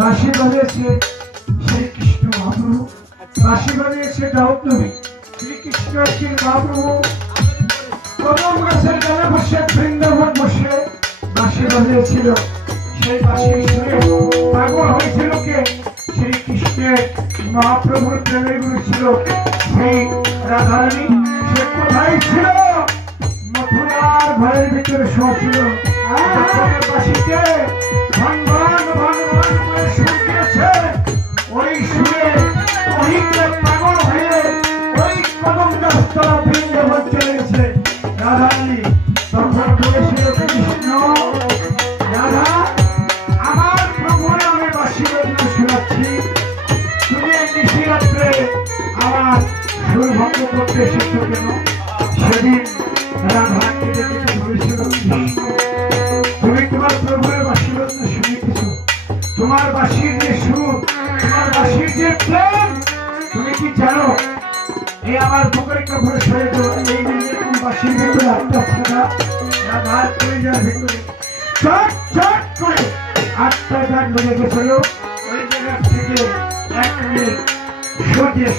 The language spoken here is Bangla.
বাঁশি বাজিয়েছে শ্রীকৃষ্ণ মহাপ্রভু, বাঁশি বাজিয়েছে দাউদ নবী। শ্রীকৃষ্ণ একদিন মহাপ্রভু কদম গাছের ডালে বসে বৃন্দাবন বসে বাঁশি বাজিয়েছিল। সেই বাঁশির সুরে পাগল হয়েছিল কে? শ্রীকৃষ্ণের মহাপ্রভুর প্রেমের গুরু ছিল শ্রী রাধারানী। সে কোথায় ছিল? মথুরার ঘরের ভিতরে শোয়া ছিল। বাঁশিতে ভন ভন ভন ভন করে সুর দিয়েছে। ওই সুরে ওইকে পাগল হয়ে ওই কদম গাছতলা বৃন্দাবন চলে গেছে রাধারানী। তখন বলেছিল কৃষ্ণ, রাধা আমার প্রভুরে আমি বাঁশি বাজনা শোনাচ্ছি, তুমি নিশিরাত্রে আমার সুর ভঙ্গ করতে এসেছো কেন? সেদিন রাধা কেটে কেটে বলেছিল, কৃষ্ণ তুমি তোমার প্রভুরে বাঁশি বাজনা শুনেছ, তোমার বাঁশির যে সুর, তোমার বাঁশির যে প্রেম, তুমি কি জানো এই আমার বুকের কাপড়ে সরে দেবো এই যেরকম বাঁশির ভিতরে আটটা ছাড়া রাধার পরিজার ভিতরে চট চট করে আটটা গান বেজে গেছিল। ওই জায়গা থেকে এক মিনিট সরিয়ে